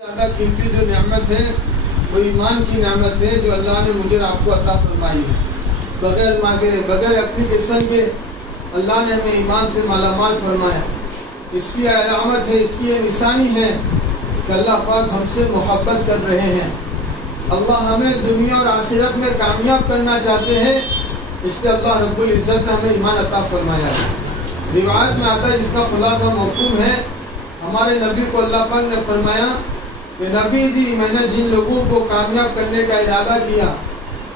زیادہ قیمتی جو نعمت ہے وہ ایمان کی نعمت ہے جو اللہ نے مجھے آپ کو عطا فرمائی ہے. بغیر مانگے بغیر اپنی قسم کے اللہ نے ہمیں ایمان سے مالا مال فرمایا. اس کی علامت ہے, اس کی یہ نشانی ہے کہ اللہ پاک ہم سے محبت کر رہے ہیں. اللہ ہمیں دنیا اور آخرت میں کامیاب کرنا چاہتے ہیں, اس لیے اللہ رب العزت نے ہمیں ایمان عطا فرمایا ہے. روایت میں آتا ہے جس کا خلاصہ مفہوم ہے, ہمارے نبی کو اللہ پاک نے فرمایا کہ نبی جی میں نے جن لوگوں کو کامیاب کرنے کا ارادہ کیا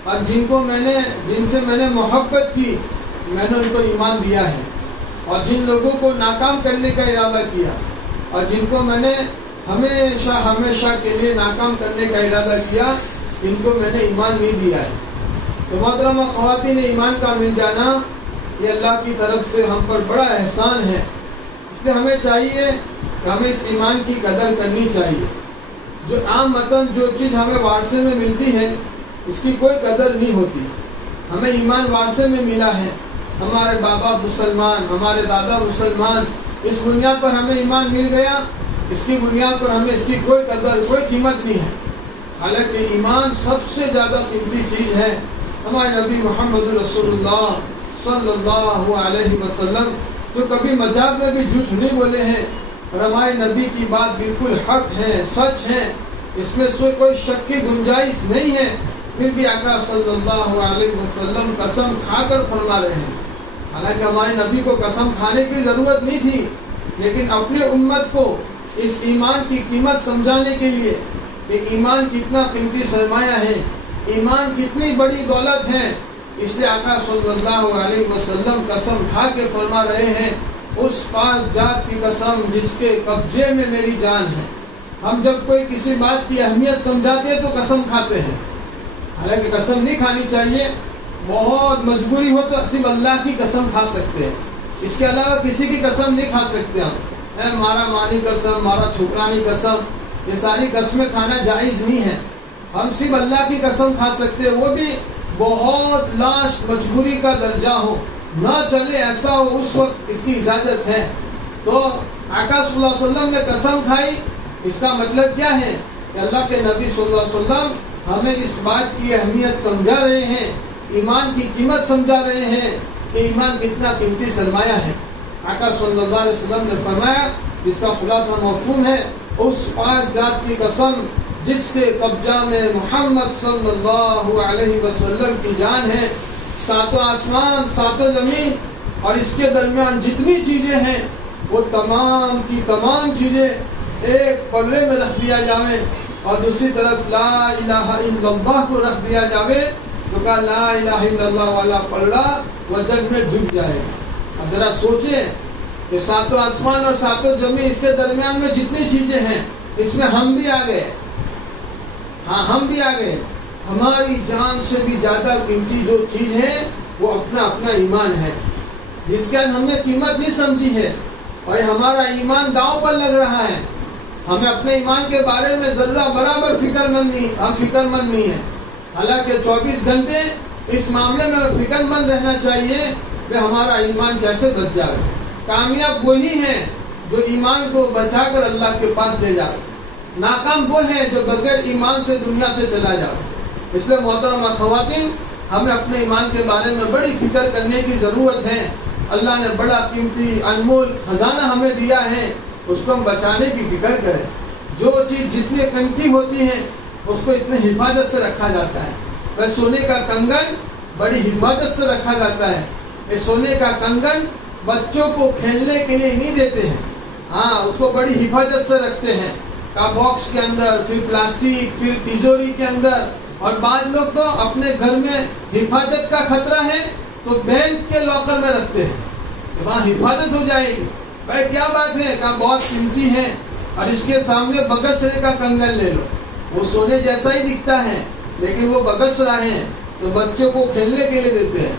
اور جن سے میں نے محبت کی, میں نے ان کو ایمان دیا ہے. اور جن لوگوں کو ناکام کرنے کا ارادہ کیا اور جن کو میں نے ہمیشہ کے لیے ناکام کرنے کا ارادہ کیا, ان کو میں نے ایمان نہیں دیا ہے. تو محترمہ خواتین, ایمان کا مل جانا یہ اللہ کی طرف سے ہم پر بڑا احسان ہے. اس لیے ہمیں چاہیے کہ ہمیں اس ایمان کی قدر کرنی چاہیے. جو عام متن جو چیز ہمیں وارثے میں ملتی ہے اس کی کوئی قدر نہیں ہوتی. ہمیں ایمان وارثے میں ملا ہے, ہمارے بابا مسلمان, ہمارے دادا مسلمان, اس بنیاد پر ہمیں ایمان مل گیا. اس کی بنیاد پر ہمیں اس کی کوئی قدر کوئی قیمت نہیں ہے. حالانکہ ایمان سب سے زیادہ قیمتی چیز ہے. ہمارے نبی محمد رسول اللہ صلی اللہ علیہ وسلم جو کبھی مذہب میں بھی جھوٹ نہیں بولے ہیں, اور ہمارے نبی کی بات بالکل حق ہے, سچ ہے, اس میں سے کوئی شک کی گنجائش نہیں ہے, پھر بھی آقا صلی اللہ علیہ وسلم قسم کھا کر فرما رہے ہیں. حالانکہ ہمارے نبی کو قسم کھانے کی ضرورت نہیں تھی, لیکن اپنے امت کو اس ایمان کی قیمت سمجھانے کے لیے کہ ایمان کتنا قیمتی سرمایہ ہے, ایمان کتنی بڑی دولت ہے, اس لیے آقا صلی اللہ علیہ وسلم قسم کھا کے فرما رہے ہیں, اس پاک ذات کی قسم جس کے قبضے میں میری جان ہے. ہم جب کوئی کسی بات کی اہمیت سمجھاتے ہیں تو قسم کھاتے ہیں, حالانکہ قسم نہیں کھانی چاہیے. بہت مجبوری ہو تو صرف اللہ کی قسم کھا سکتے ہیں, اس کے علاوہ کسی کی قسم نہیں کھا سکتے. ہم مارا مانی قسم, مارا چھوکرانی قسم, یہ ساری قسمیں کھانا جائز نہیں ہے. ہم صرف اللہ کی قسم کھا سکتے ہیں, وہ بھی بہت لاسٹ مجبوری کا درجہ ہو, نہ چلے ایسا ہو, اس وقت اس کی اجازت ہے. تو آقا صلی اللہ علیہ وسلم نے قسم کھائی, اس کا مطلب کیا ہے کہ اللہ کے نبی صلی اللہ علیہ وسلم ہمیں اس بات کی اہمیت سمجھا رہے ہیں, ایمان کی قیمت سمجھا رہے ہیں کہ ایمان کتنا قیمتی سرمایہ ہے. آقا صلی اللہ علیہ وسلم نے فرمایا, جس کا خلاصہ مفہوم ہے, اس پاک ذات کی قسم جس کے قبضہ میں محمد صلی اللہ علیہ وسلم کی جان ہے, ساتوں آسمان, ساتوں زمین اور اس کے درمیان جتنی چیزیں ہیں وہ تمام کی تمام چیزیں ایک پلڑے میں رکھ دیا جاوے اور دوسری طرف لا الہ الا اللہ کو رکھ دیا جاوے, تو کہا لا الہ الا اللہ والا پلڑا وزن میں جھک جائے گا. اب ذرا سوچیں کہ ساتوں آسمان اور ساتوں زمین, اس کے درمیان میں جتنی چیزیں ہیں اس میں ہم بھی آ گئے. ہاں, ہم بھی آ گئے. ہماری جان سے بھی زیادہ قیمتی جو چیز ہے وہ اپنا ایمان ہے, جس کا ہم نے قیمت نہیں سمجھی ہے, اور ہمارا ایمان داؤں پر لگ رہا ہے. ہمیں اپنے ایمان کے بارے میں ذرہ برابر فکر مند نہیں ہے. حالانکہ 24 گھنٹے اس معاملے میں فکر مند رہنا چاہیے کہ ہمارا ایمان کیسے بچ جائے. کامیاب وہی ہے جو ایمان کو بچا کر اللہ کے پاس لے جائے, ناکام وہ ہے جو بغیر ایمان سے دنیا سے چلا جائے. اس لیے محترمہ خواتین, ہمیں اپنے ایمان کے بارے میں بڑی فکر کرنے کی ضرورت ہے. اللہ نے بڑا قیمتی انمول خزانہ ہمیں دیا ہے, اس کو ہم بچانے کی فکر کریں. جو چیز جتنی قیمتی ہوتی ہے اس کو اتنے حفاظت سے رکھا جاتا ہے. بس سونے کا کنگن بڑی حفاظت سے رکھا جاتا ہے. یہ سونے کا کنگن بچوں کو کھیلنے کے لیے نہیں دیتے ہیں, ہاں اس کو بڑی حفاظت سے رکھتے ہیں, کا باکس کے اندر, پھر پلاسٹک, پھر تیجوری کے اندر. اور بعض لوگ تو اپنے گھر میں حفاظت کا خطرہ ہے تو بینک کے لاکر میں رکھتے ہیں, وہاں حفاظت ہو جائے گی. بھائی کیا بات ہے, کہا بہت قیمتی ہے, اور اس کے سامنے بگسرے کا کنگن لے لو, وہ سونے جیسا ہی دکھتا ہے لیکن وہ بگسرا ہے, تو بچوں کو کھیلنے کے لیے دیتے ہیں.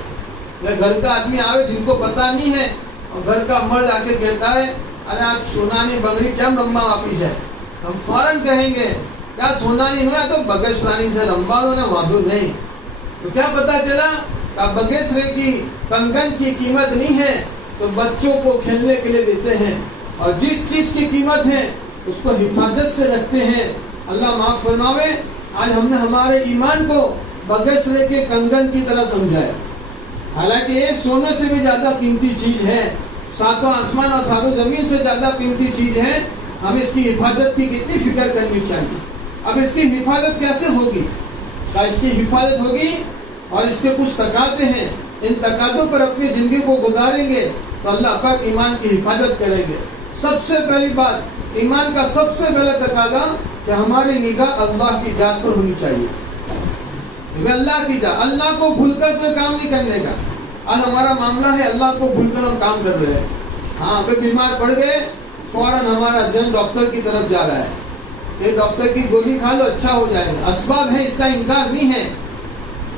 یا گھر کا آدمی آوے جن کو پتہ نہیں ہے, اور گھر کا مرد آ کے کہتا ہے ارے آج سونانی بگڑی کیا رمبا واپس ہے, ہم فوراً کہیں گے کیا سونا نہیں ہوا تو بگسرانی سے رمبا ہو نا وادو نہیں. تو کیا پتا چلا کہ بگسرے کی کنگن کی قیمت نہیں ہے تو بچوں کو کھیلنے کے لیے دیتے ہیں. اور جس چیز کی قیمت ہے اس کو حفاظت سے رکھتے ہیں. اللہ معاف فرماوے، آج ہم نے ہمارے ایمان کو بگسرے کے کنگن کی طرح سمجھا ہے، حالانکہ یہ سونے سے بھی زیادہ قیمتی چیز ہے، ساتوں آسمان اور ساتوں زمین سے زیادہ قیمتی چیز ہے. ہمیں اس کی حفاظت کی کتنی فکر کرنی چاہیے. اب اس کی حفاظت کیسے ہوگی؟ اس کی حفاظت ہوگی اور اس کے کچھ تقاضے ہیں، ان تقاضوں پر اپنی زندگی کو گزاریں گے تو اللہ پاک ایمان کی حفاظت کریں گے. سب سے پہلی بات، ایمان کا سب سے پہلا تقاضا کہ ہماری نگاہ اللہ کی ذات پر ہونی چاہیے. اللہ کی ذات، اللہ کو بھول کر کوئی کام نہیں کرنے کا. آج ہمارا معاملہ ہے اللہ کو بھول کر ہم کام کر رہے ہیں. ہاں کوئی بیمار پڑ گئے، فوراً ہمارا ذہن ڈاکٹر کی طرف جا رہا ہے، یہ ڈاکٹر کی گولی کھا لو اچھا ہو جائے گا. اسباب ہے، اس کا انکار نہیں ہے،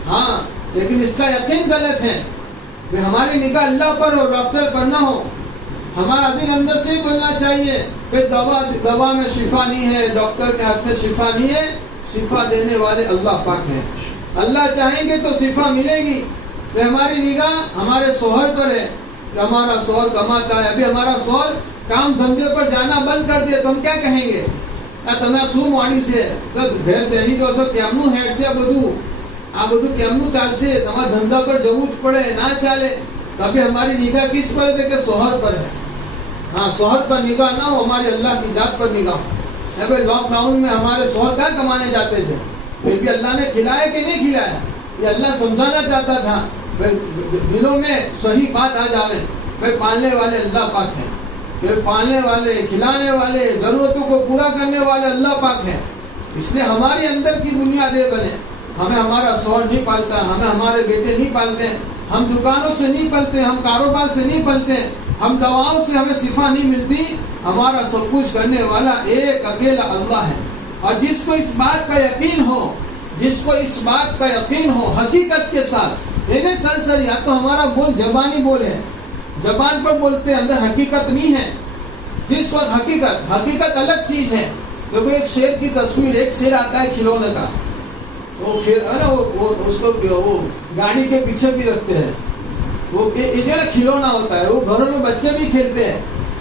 ہاں لیکن اس کا یقین غلط ہے. ہماری نگاہ اللہ پر ہو، ڈاکٹر پر نہ ہو. ہمارا دل اندر سے ہی بولنا چاہیے کہ دوا میں شفا نہیں ہے، ڈاکٹر کے ہاتھ میں شفا نہیں ہے، شفا دینے والے اللہ پاک ہیں. اللہ چاہیں گے تو شفا ملے گی. ہماری نگاہ ہمارے شوہر پر ہے کہ ہمارا شوہر کماتا ہے. ابھی ہمارا شوہر کام دھندے پر جانا بند کر دیا تو ہم کیا کہیں گے؟ تمہیں سو ماڑی سے گھر دہلی تو سو کیمنو ہیڈ سے بدو کیمنو چال سے تمہارا دھندا پر جوچ پڑے نہ چالے. تو ابھی ہماری نگاہ کس پر ہے کہ شوہر پر ہے. ہاں شوہر پر نگاہ نہ ہو، ہماری اللہ کی ذات پر نگاہ ہو. ابھی لاک ڈاؤن میں ہمارے شوہر کہاں کمانے جاتے تھے، پھر بھی اللہ نے کھلایا کہ نہیں کھلایا؟ یہ اللہ سمجھانا چاہتا تھا. دلوں میں صحیح بات آ جاوے، بھائی پالنے والے اللہ پاک ہیں، پالنے والے، کھلانے والے، ضرورتوں کو پورا کرنے والے اللہ پاک ہیں. اس لیے ہمارے اندر کی بنیادیں بنے. ہمیں ہمارا شوہر نہیں پالتا، ہمیں ہمارے بیٹے نہیں پالتے، ہم دکانوں سے نہیں پلتے، ہم کاروبار سے نہیں پلتے، ہم دواؤں سے ہمیں شفا نہیں ملتی. ہمارا سب کچھ کرنے والا ایک اکیلا اللہ ہے. اور جس کو اس بات کا یقین ہو، جس کو اس بات کا یقین ہو حقیقت کے ساتھ، یہ سرسری یا تو ہمارا بول زبانی بول ہے، زبان پر بولتے ہیں، اندر حقیقت نہیں ہے. جس وقت حقیقت الگ چیز ہے. دیکھو ایک شیر کی تصویر، ایک شیر آتا ہے کھلونے کا، وہ اس کو وہ گاڑی کے پیچھے بھی رکھتے ہیں. وہ یہ جو کھلونا ہوتا ہے، وہ گھروں میں بچے بھی کھیلتے ہیں.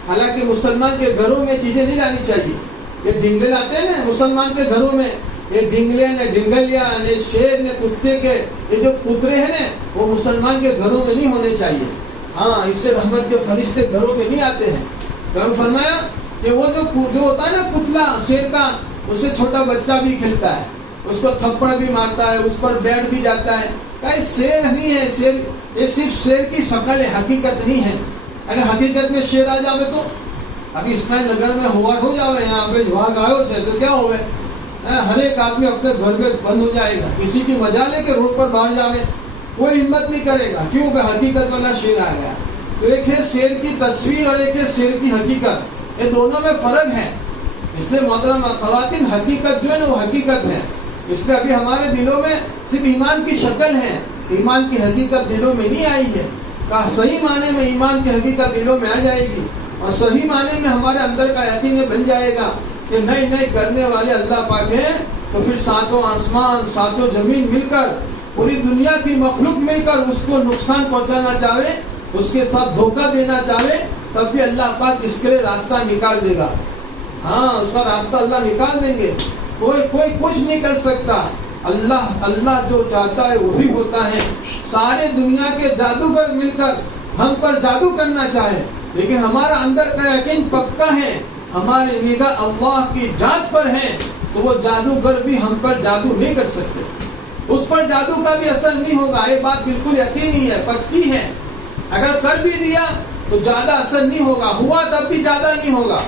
حالانکہ مسلمان کے گھروں میں چیزیں نہیں لانی چاہیے. یہ ڈنگلے لاتے ہیں نا مسلمان کے گھروں میں، یہ ڈنگلے نے ڈنگلیا نے شیر نے کتے کے یہ جو کترے ہیں نا، وہ مسلمان کے گھروں میں نہیں ہونے چاہیے. ہاں اس سے رحمت کے فرشتے گھروں میں نہیں آتے ہیں. تو فرمایا کہ وہ جو ہوتا ہے نا پتلا شیر کا، اس سے چھوٹا بچہ بھی کھیلتا ہے، اس کو تھپڑ بھی مارتا ہے، اس پر بیٹھ بھی جاتا ہے. کہ شیر نہیں ہے، شیر یہ صرف شیر کی شکل ہے، حقیقت نہیں ہے. اگر حقیقت میں شیر آ جاوے تو ابھی اسماعیل نگر میں ہوٹ ہو جاوے، یہاں پہ بھاگ آئے سے تو کیا ہوئے؟ ہر ایک آدمی اپنے گھر میں بند ہو جائے گا. کسی کی مجال لے کے روڈ پر باہر جاوے کوئی ہمت نہیں کرے گا. کیوں کہ حقیقت والا شیر آ گیا. تو ایک ہے شیر کی تصویر اور ایک ہے شیر کی حقیقت، یہ دونوں میں فرق ہے. اس لیے محترم خواتین، حقیقت جو ہے نا وہ حقیقت ہے. اس لیے ابھی ہمارے دلوں میں صرف ایمان کی شکل ہے، ایمان کی حقیقت دلوں میں نہیں آئی ہے. کہ صحیح معنی میں ایمان کی حقیقت دلوں میں آ جائے گی اور صحیح معنی میں ہمارے اندر کا یقین بن جائے گا کہ نہیں کرنے والے اللہ پاک ہیں. تو پھر ساتوں آسمان ساتوں زمین مل کر، پوری دنیا کی مخلوق مل کر اس کو نقصان پہنچانا چاہے، اس کے ساتھ دھوکہ دینا چاہے، تب بھی اللہ پاک اس کے لیے راستہ نکال دے گا. ہاں اس کا راستہ اللہ نکال دیں گے. کوئی کچھ نہیں کر سکتا. اللہ جو چاہتا ہے وہی ہوتا ہے. سارے دنیا کے جادوگر مل کر ہم پر جادو کرنا چاہے، لیکن ہمارا اندر کا یقین پکا ہے، ہماری نگاہ اللہ کی ذات پر ہے، تو وہ جادوگر بھی ہم پر جادو نہیں کر سکتے. اس پر جادو کا بھی اثر نہیں ہوگا. یہ بات بالکل یقینی ہے، پکی ہے. اگر کر بھی دیا تو زیادہ اثر نہیں ہوگا، ہوا تب بھی زیادہ نہیں ہوگا.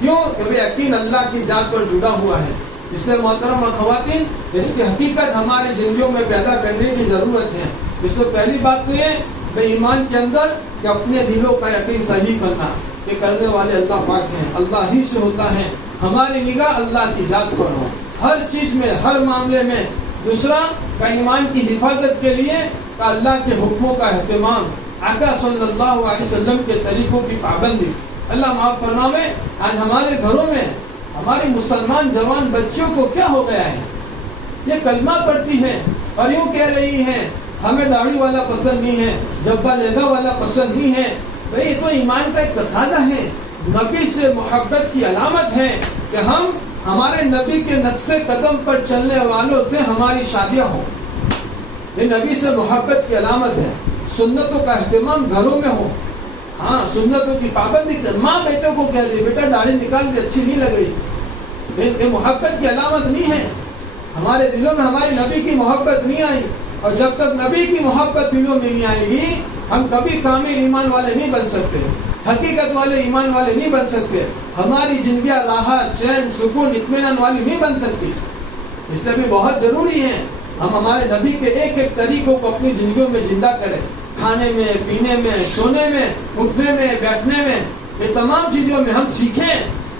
کیوں؟ کہ یقین اللہ کی ذات پر جڑا ہوا ہے. اس لیے محترم خواتین، اس کی حقیقت ہماری زندگیوں میں پیدا کرنے کی ضرورت ہے. اس کو پہلی بات تو یہ بے ایمان کے اندر کہ اپنے دلوں کا یقین صحیح کرنا کہ کرنے والے اللہ پاک ہیں، اللہ ہی سے ہوتا ہے. ہماری نگاہ اللہ کی ذات پر ہو ہر چیز میں، ہر معاملے میں. دوسرا کہ ایمان کی حفاظت کے لیے کہ اللہ کے حکموں کا اہتمام، آقا صلی اللہ علیہ وسلم کے طریقوں کی پابندی. اللہ معاف فرمائے، آج ہمارے گھروں میں ہماری مسلمان جوان بچوں کو کیا ہو گیا ہے؟ یہ کلمہ پڑھتی ہے اور یوں کہہ رہی ہے ہمیں داڑھی والا پسند نہیں ہے، جبا لہنگا والا پسند نہیں ہے. بھئی یہ تو ایمان کا ایک تقاضا ہے. نبی سے محبت کی علامت ہے کہ ہم ہمارے نبی کے نقش قدم پر چلنے والوں سے ہماری شادیاں ہوں. یہ نبی سے محبت کی علامت ہے. سنتوں کا اہتمام گھروں میں ہو. ہاں سنتوں کی پابندی کر. ماں بیٹوں کو کہہ رہی بیٹا داڑھی نکال دی اچھی نہیں لگ رہی. یہ محبت کی علامت نہیں ہے. ہمارے دلوں میں ہماری نبی کی محبت نہیں آئی, اور جب تک نبی کی محبت دلوں میں نہیں آئے گی ہم کبھی کامل ایمان والے نہیں بن سکتے, حقیقت والے ایمان والے نہیں بن سکتے. ہماری زندگیاں راحت چین سکون اطمینان والی نہیں بن سکتی. اس لیے بھی بہت ضروری ہے ہم ہمارے نبی کے ایک ایک طریقوں کو اپنی زندگیوں میں زندہ کریں. کھانے میں, پینے میں, سونے میں, اٹھنے میں, بیٹھنے میں, یہ تمام چیزوں میں ہم سیکھیں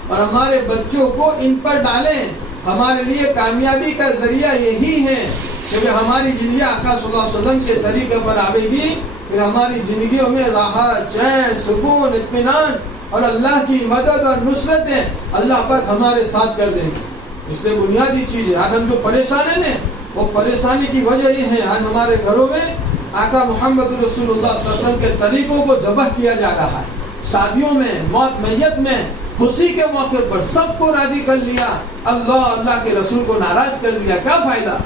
اور ہمارے بچوں کو ان پر ڈالیں. ہمارے لیے کامیابی کا ذریعہ یہی ہے کہ ہماری زندگی آقا صلی اللہ علیہ وسلم کے طریقے پر آئے گی, پھر ہماری زندگیوں میں راحت چین سکون اطمینان اور اللہ کی مدد اور نصرتیں اللہ پاک ہمارے ساتھ کر دیں گے. اس لیے بنیادی چیز ہے. آج ہم جو پریشان ہیں وہ پریشانی کی وجہ یہ ہے آج ہمارے گھروں میں آقا محمد رسول اللہ صلی اللہ علیہ وسلم کے طریقوں کو ذبح کیا جا رہا ہے. شادیوں میں, موت میت میں, خوشی کے موقع پر سب کو راضی کر لیا, اللہ کے رسول کو ناراض کر دیا. کیا فائدہ؟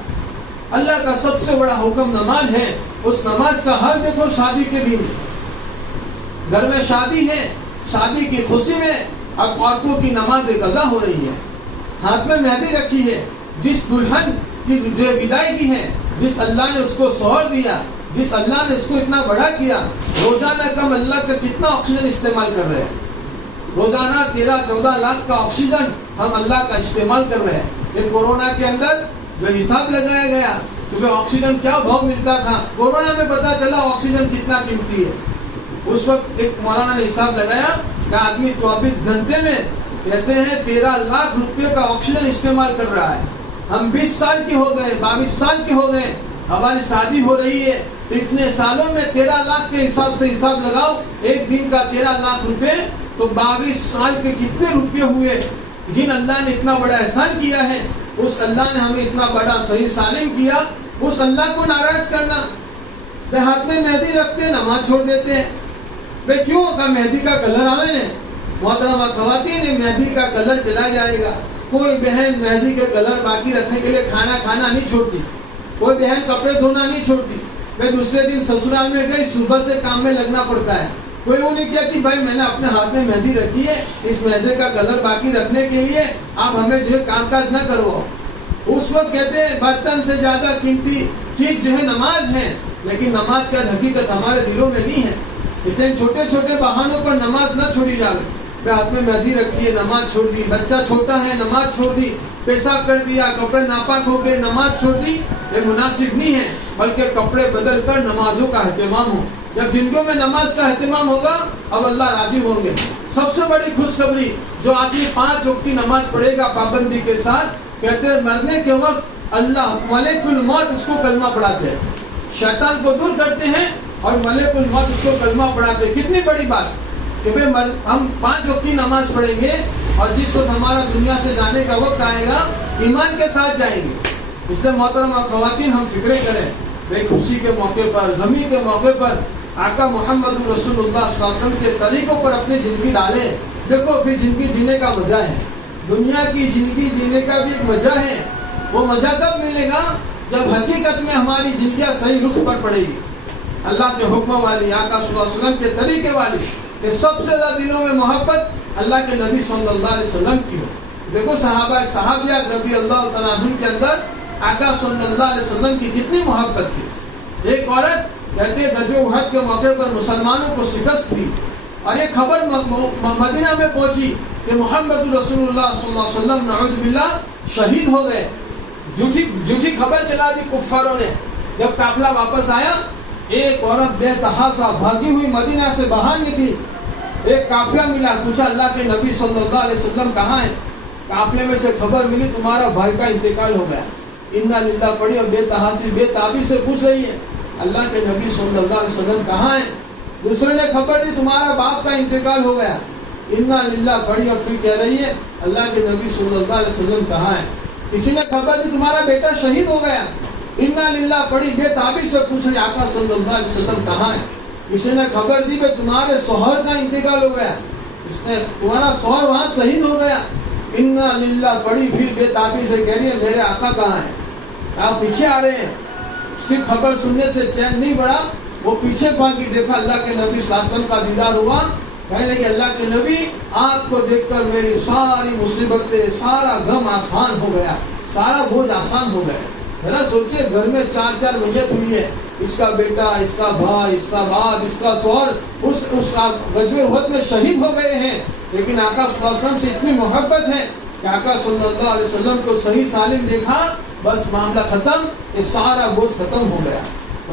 اللہ کا سب سے بڑا حکم نماز ہے. اس نماز کا حل دیکھو شادی کے دن. گھر میں شادی ہے, شادی کی خوشی میں اب عورتوں کی نماز قضا ہو رہی ہے. ہاتھ میں مہندی رکھی ہے. جس دلہن کی جو ودائی کی ہے, جس اللہ نے اس کو شوہر دیا, جس اللہ نے اس کو اتنا بڑا کیا, روزانہ کم اللہ کا کتنا آکسیجن استعمال کر رہے ہیں. روزانہ 13-14 لاکھ کا آکسیجن ہم اللہ کا استعمال کر رہے ہیں. یہ کورونا کے اندر جو حساب لگایا گیا کہ آکسیجن کیا بھاؤ ملتا تھا, کورونا میں پتا چلا آکسیجن کتنا قیمتی ہے. اس وقت ایک مولانا نے حساب لگایا کہ آدمی 24 گھنٹے میں کہتے ہیں 13 لاکھ روپے کا آکسیجن استعمال کر رہا ہے. ہم 20 سال کے ہو گئے, 22 سال کے ہو گئے, ہماری شادی ہو رہی ہے, تو اتنے سالوں میں 13 لاکھ کے حساب سے حساب لگاؤ, ایک دن کا 13 لاکھ روپے, تو 22 سال کے کتنے روپے ہوئے. جن اللہ نے اتنا بڑا احسان کیا ہے, اس اللہ نے ہمیں اتنا بڑا صحیح سالم کیا, اس اللہ کو ناراض کرنا. ہاتھ میں مہندی رکھتے نماز چھوڑ دیتے ہیں. بھائی کیوں کا مہندی کا کلر آئے نا, محترمہ خواتین مہندی کا کلر چلا جائے گا. کوئی بہن مہندی کے کلر باقی رکھنے کے لیے کھانا نہیں چھوڑتی. کوئی بہن کپڑے دھونا نہیں چھوڑتی. میں دوسرے دن سسرال میں گئی, صبح سے کام میں لگنا پڑتا ہے. کوئی وہ نہیں کہتی بھائی میں نے اپنے ہاتھ میں مہندی رکھی ہے, اس مہندی کا کلر باقی رکھنے کے لیے آپ ہمیں جو ہے کام کاج نہ کرو. اس وقت کہتے ہیں برتن سے زیادہ قیمتی چیز جو ہے نماز ہے, لیکن نماز کا حقیقت ہمارے دلوں میں نہیں ہے. اس لیے چھوٹے چھوٹے بہانوں پر نماز نہ چھوڑی جائے. ہاتھ میں مہندی رکھی ہے, نماز چھوڑ دی. بچہ چھوٹا ہے, نماز چھوڑ دی. پیشاب کر دیا, کپڑے ناپاک ہو گئے, نماز چھوڑ دی. یہ مناسب نہیں ہے, بلکہ کپڑے بدل کر نمازوں کا اہتمام ہو. جب زندگیوں میں نماز کا اہتمام ہوگا اب اللہ راضی ہوں گے. سب سے بڑی خوشخبری, جو آدمی 5 وقت کی نماز پڑھے گا پابندی کے ساتھ, کہتے ہیں مرنے کے وقت اللہ ملک الموت اس کو کلمہ پڑھاتے ہیں. شیطان کو دور کرتے ہیں اور ملک الموت اس کو کلمہ پڑھاتے ہیں. کتنی بڑی بات کہ ہم 5 وقت کی نماز پڑھیں گے, اور جس وقت ہمارا دنیا سے جانے کا وقت آئے گا ایمان کے ساتھ جائیں گے. اس لیے محترم خواتین ہم فکریں کریں, بے خوشی کے موقع پر, غمی کے موقع پر آقا محمد رسول اللہ صلی اللہ علیہ وسلم کے طریقوں پر اپنی زندگی ڈالیں. دیکھو پھر زندگی جینے کا مزہ ہے, دنیا کی زندگی جینے کا بھی ایک مزہ ہے. وہ مزہ کب ملے گا جب حقیقت میں ہماری زندگیاں صحیح رخ پر پڑے گی, اللہ کے حکم والی, آقا صلی اللہ علیہ وسلم کے طریقے والی, کہ سب سے زیادہ دلوں میں محبت اللہ کے نبی صلی اللہ علیہ وسلم کی ہو. دیکھو صحابیہ رضی اللہ تعالیٰ عنہ کے اندر آقا صلی اللہ علیہ وسلم کی کتنی محبت تھی. ایک عورت کہتے غزوہ احد کے موقع پر مسلمانوں کو شکست تھی, اور یہ خبر مدینہ میں پہنچی کہ محمد رسول اللہ صلی اللہ علیہ وسلم نعوذ باللہ شہید ہو گئے. جھوٹی خبر چلا دی کفاروں نے. جب قافلہ واپس آیا, ایک عورت بے تحاشا بھاگی ہوئی مدینہ سے باہر نکلی. ایک قافلہ ملا, پوچھا اللہ کے نبی صلی اللہ علیہ وسلم کہاں ہیں؟ قافلے میں سے خبر ملی تمہارا بھائی کا انتقال ہو گیا. انا للہ پڑھی اور بے تحاشی بے تابی سے پوچھ رہی ہے اللہ کے نبی صلی اللہ علیہ وسلم کہاں ہیں؟ دوسرے نے خبر دی تمہارا باپ کا انتقال ہو گیا. انا للہ پڑھی اور پھر کہہ رہی ہے اللہ کے نبی صلی اللہ علیہ وسلم کہاں ہیں؟ کسی نے خبر دی تمہارا بیٹا شہید ہو گیا. انا للہ پڑھی بے تابی سے پوچھ رہی آقا صلی اللہ علیہ وسلم کہاں ہیں؟ کسی نے خبر دی کہ تمہارے شوہر کا انتقال ہو گیا. اس نے تمہارا شوہر وہاں شہید ہو گیا. انا للہ پڑی پھر بے تابی سے کہہ رہی ہے میرے آقا کہاں ہے؟ آپ پیچھے آ رہے ہیں. صرف خبر سننے سے چین نہیں پڑا, وہ پیچھے پھانکی, دیکھا اللہ کے نبی صلی اللہ علیہ وسلم کا دیدار ہوا. کہنے لگے اللہ کے نبی آپ کو دیکھ کر میری ساری مصیبتیں, سارا غم آسان ہو گیا, سارا بوجھ آسان ہو گیا. ذرا سوچئے گھر میں 4 میت ہوئی ہے, اس کا بیٹا, اس کا بھائی, اس کا باپ, اس کا شوہر اس غزوہ احد میں شہید ہو گئے ہیں, لیکن آقا صلی اللہ علیہ وسلم سے اتنی محبت ہے کہ آقا صلی اللہ علیہ وسلم کو صحیح سالم دیکھا, بس معاملہ ختم, یہ سارا بوجھ ختم ہو گیا.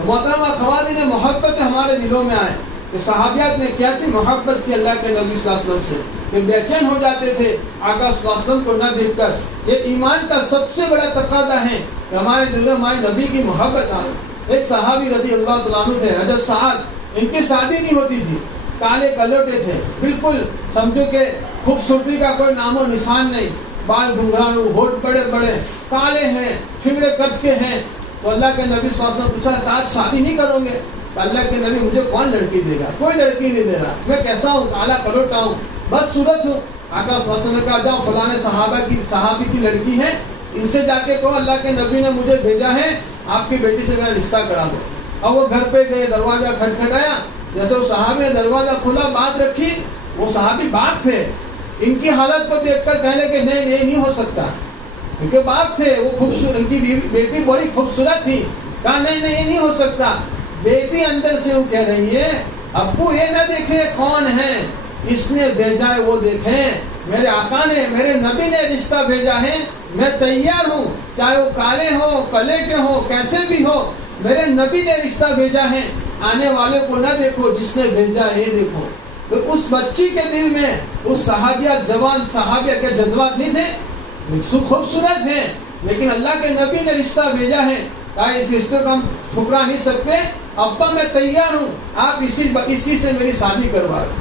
محترمہ خواتین, محبت ہمارے دلوں میں آئے کہ صحابیات میں کیسی محبت تھی اللہ کے نبی صلی اللہ علیہ وسلم سے کہ بے چین ہو جاتے تھے آقا صلی اللہ علیہ وسلم کو نہ دیکھ کر. یہ ایمان کا سب سے بڑا تقاضا ہے کہ ہمارے دلوں میں ہمارے نبی کی محبت آئے. ایک صحابی رضی اللہ تعالیٰ عنہ تھے, حضرت سعد, ان کی شادی نہیں ہوتی تھی, کالے کلوٹے تھے, بالکل سمجھو کہ خوبصورتی کا کوئی نام و نشان نہیں, بال گھنگھرالو, ہونٹ بڑے بڑے, کالے ہیں, پھنگڑے قد کے ہیں. تو اللہ کے نبی صلی اللہ علیہ وسلم پوچھا سعد شادی نہیں کرو گے؟ تو اللہ کے نبی مجھے کون لڑکی دے گا, کوئی لڑکی نہیں دے رہا, میں کیسا ہوں, کالا کلوٹا ہوں, بس صورت ہوں. آقا صلی اللہ علیہ وسلم نے کہا جاؤ فلاں صحابی کی لڑکی ہے, ان سے جا کے کہو اللہ کے نبی نے مجھے بھیجا ہے آپ کی بیٹی سے میرا رشتہ کرا دو. اور وہ گھر پہ گئے, دروازہ کھٹکھٹایا, جیسے وہ صحابی نے دروازہ کھولا, بات رکھی, وہ صحابی باپ تھے, ان کی حالت کو دیکھ کر کہنے کہ نہیں یہ نہیں ہو سکتا, کیونکہ باپ تھے, وہ خوبصورت, ان کی بیٹی بڑی خوبصورت تھی. کہا نہیں یہ نہیں ہو سکتا. بیٹی اندر سے وہ کہہ رہی ہے ابو یہ نہ دیکھے کون ہے, اس نے بھیجا ہے وہ دیکھیں, میرے آقا نے, میرے نبی نے رشتہ بھیجا ہے, میں تیار ہوں, چاہے وہ کالے ہو, کلیٹے ہو, کیسے بھی ہو, میرے نبی نے رشتہ بھیجا ہے, آنے والے کو نہ دیکھو, جس نے بھیجا ہے یہ دیکھو. تو اس بچی کے دل میں اس صحابیہ, جوان صحابیہ کے جذبات نہیں تھے, خوبصورت ہیں, لیکن اللہ کے نبی نے رشتہ بھیجا ہے, کہا اس رشتے کو ہم ٹھکرا نہیں سکتے, ابا میں تیار ہوں, آپ اسی سے میری شادی کروا دو.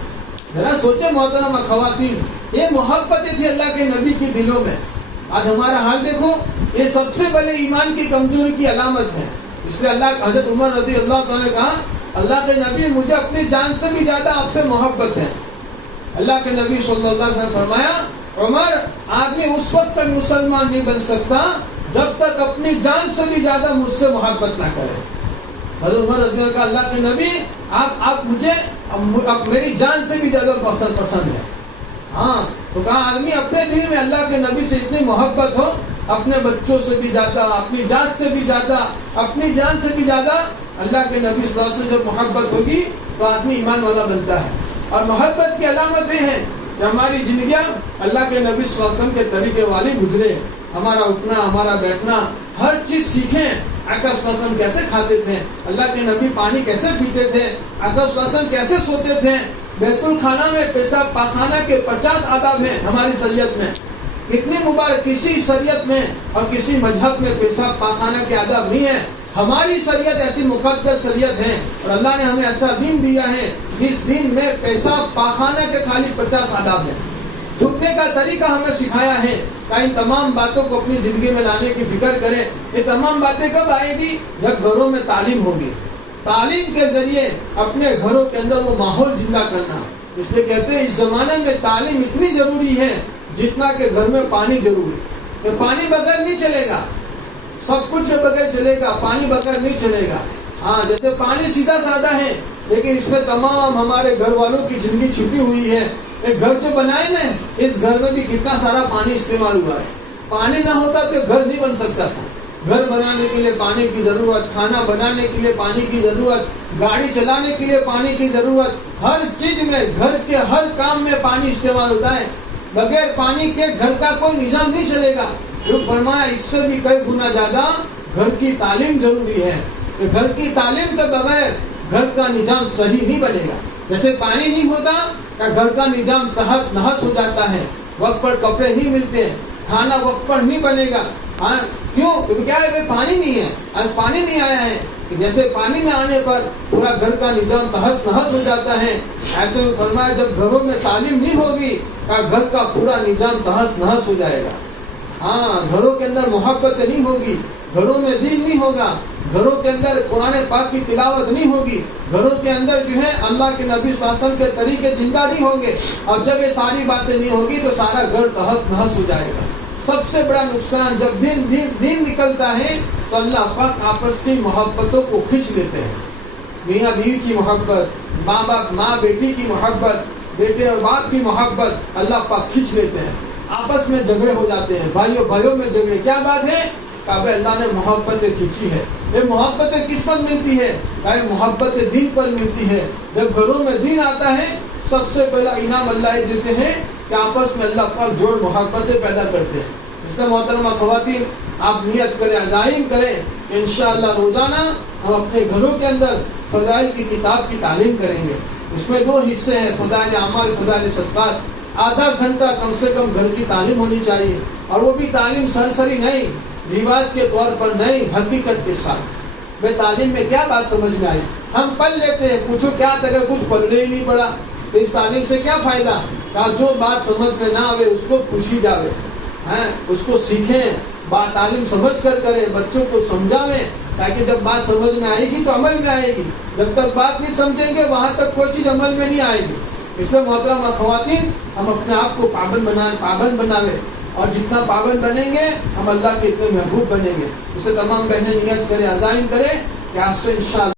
ذرا سوچے محترمہ خواتین, یہ محبتیں تھی اللہ کے نبی کی دلوں میں. آج ہمارا حال دیکھو, یہ سب سے بڑے ایمان کی کمزوری کی علامت ہے. اس لیے اللہ, حضرت عمر رضی اللہ تعالیٰ نے کہا اللہ کے نبی مجھے اپنی جان سے بھی زیادہ آپ سے محبت ہے. اللہ کے نبی صلی اللہ علیہ وسلم فرمایا عمر آدمی اس وقت تک مسلمان نہیں بن سکتا جب تک اپنی جان سے بھی زیادہ مجھ سے محبت نہ کرے. حضرت عمر رضی اللہ, اللہ کے نبی آپ مجھے میری جان سے بھی زیادہ پسند ہے. ہاں, تو کہا آدمی اپنے دل میں اللہ کے نبی سے اتنی محبت ہو, اپنے بچوں سے بھی زیادہ, اپنی جان سے بھی زیادہ, اپنی جان سے بھی زیادہ اللہ کے نبی صلی اللہ علیہ وسلم جب محبت ہوگی تو آدمی ایمان والا بنتا ہے. اور محبت کی علامتیں ہیں کہ ہماری زندگیاں اللہ کے نبی صلی اللہ علیہ وسلم کے طریقے والی گزرے, ہمارا اٹھنا, ہمارا بیٹھنا, ہر چیز سیکھیں. آقا صلی اللہ علیہ وسلم کیسے کھاتے تھے, اللہ کے نبی پانی کیسے پیتے تھے, آقا صلی اللہ علیہ وسلم کیسے سوتے تھے. بیت الخانہ میں پیشاب پاخانہ کے 50 آداب ہیں ہماری شریعت میں. کتنی مبارک, کسی شریعت میں اور کسی مذہب میں پیشاب پاخانہ کے آداب نہیں ہیں. ہماری شریعت ایسی مقدس شریعت ہے اور اللہ نے ہمیں ایسا دین دیا ہے جس دین میں پیشاب پاخانہ کے خالی 50 آداب ہیں. جھکنے کا طریقہ ہمیں سکھایا ہے کہ ان تمام باتوں کو اپنی زندگی میں لانے کی فکر کریں. یہ تمام باتیں کب آئے گی؟ جب گھروں میں تعلیم ہوگی. تعلیم کے ذریعے اپنے گھروں کے اندر وہ ماحول زندہ کرنا. اس لیے کہتے ہیں اس زمانے میں تعلیم اتنی ضروری ہے جتنا کہ گھر میں پانی ضروری. کہ پانی بغیر نہیں چلے گا, سب کچھ بغیر چلے گا, پانی بغیر نہیں چلے گا. ہاں, جیسے پانی سیدھا سادہ ہے لیکن اس میں تمام ہمارے گھر والوں کی زندگی چھپی ہوئی ہے. ایک گھر جو بنائے نا, اس گھر میں بھی کتنا سارا پانی استعمال ہوا ہے. پانی نہ ہوتا تو گھر نہیں بن سکتا تھا. گھر بنانے کے لیے پانی کی ضرورت, کھانا بنانے کے لیے پانی کی ضرورت, گاڑی چلانے کے لیے پانی کی ضرورت, ہر چیز میں, گھر کے ہر کام میں پانی استعمال ہوتا ہے. بغیر پانی کے گھر کا کوئی نظام نہیں چلے گا. جو فرمایا اس سے بھی کئی گنا زیادہ گھر کی تعلیم ضروری ہے. گھر کی تعلیم کے بغیر گھر کا نظام صحیح نہیں بنے گا. جیسے پانی نہیں ہوتا کہ گھر کا نظام تحت نحس ہو جاتا ہے, وقت پر کپڑے نہیں ملتے, کھانا وقت پر نہیں بنے گا. ہاں, کیوں؟ کیونکہ کیا ہے, پانی نہیں ہے. آج پانی نہیں آیا ہے کہ جیسے پانی نہ آنے پر پورا گھر کا نظام تہس نہس ہو جاتا ہے. ایسے میں فرمایا جب گھروں میں تعلیم نہیں ہوگی کہ گھر کا پورا نظام تہس نہس ہو جائے گا. ہاں, گھروں کے اندر محبت نہیں ہوگی, گھروں میں دین نہیں ہوگا, گھروں کے اندر قرآن پاک کی تلاوت نہیں ہوگی، گھروں کے اندر جو ہے اللہ کے نبی صلی اللہ علیہ وسلم کے طریقے زندہ نہیں ہوں گے، اور جب یہ ساری باتیں نہیں ہوگی تو سارا گھر تحت نحس ہو جائے گا۔ سب سے بڑا نقصان جب دین نکلتا ہے تو اللہ پاک آپس کی محبتوں کو کھینچ لیتے ہیں۔ میاں بیوی کی محبت، ماں بیٹی کی محبت، بیٹے اور باپ کی محبت اللہ پاک کھینچ لیتے ہیں۔ آپس میں جھگڑے ہو جاتے ہیں، بھائیوں میں جھگڑے، کیا بات ہے؟ کہ اللہ نے محبتیں کھینچی ہے۔ یہ محبتیں کس پر ملتی ہے؟ کہ محبت دین پر ملتی ہے۔ جب گھروں میں دین آتا ہے سب سے پہلا انعام اللہ یہ دیتے ہیں کہ آپس میں اللہ پاک جوڑ محبتیں پیدا کرتے ہیں۔ اس لیے محترمہ خواتین، آپ نیت کریں، عزائم کریں کہ انشاءاللہ روزانہ ہم اپنے گھروں کے اندر فضائل کی کتاب کی تعلیم کریں گے۔ اس میں 2 حصے ہیں، فضائل اعمال، فضائل صدقات۔ آدھا گھنٹہ کم سے کم گھر کی تعلیم ہونی چاہیے، اور وہ بھی تعلیم سرسری نہیں، رواج کے طور پر نہیں، حقیقت کے ساتھ۔ میں تعلیم میں کیا بات سمجھ میں آئی؟ ہم پڑھ لیتے ہیں، پوچھو کیا تک کچھ پڑھنے ہی نہیں پڑا، تو اس تعلیم سے کیا فائدہ؟ کہ جو بات سمجھ میں نہ آئے اس کو پوچھی جاوے، اس کو سیکھیں، بات تعلیم سمجھ کر کریں، بچوں کو سمجھاویں، تاکہ جب بات سمجھ میں آئے گی تو عمل میں آئے گی۔ جب تک بات نہیں سمجھیں گے وہاں تک کوئی چیز عمل میں نہیں آئے گی۔ اس لیے محترمہ خواتین، ہم اپنے آپ کو پابند بناویں، اور جتنا پابند بنیں گے ہم اللہ کے اتنے محبوب بنیں گے۔ اسے تمام بہنیں نیت کریں، عزائم کریں کہ آج سے انشاءاللہ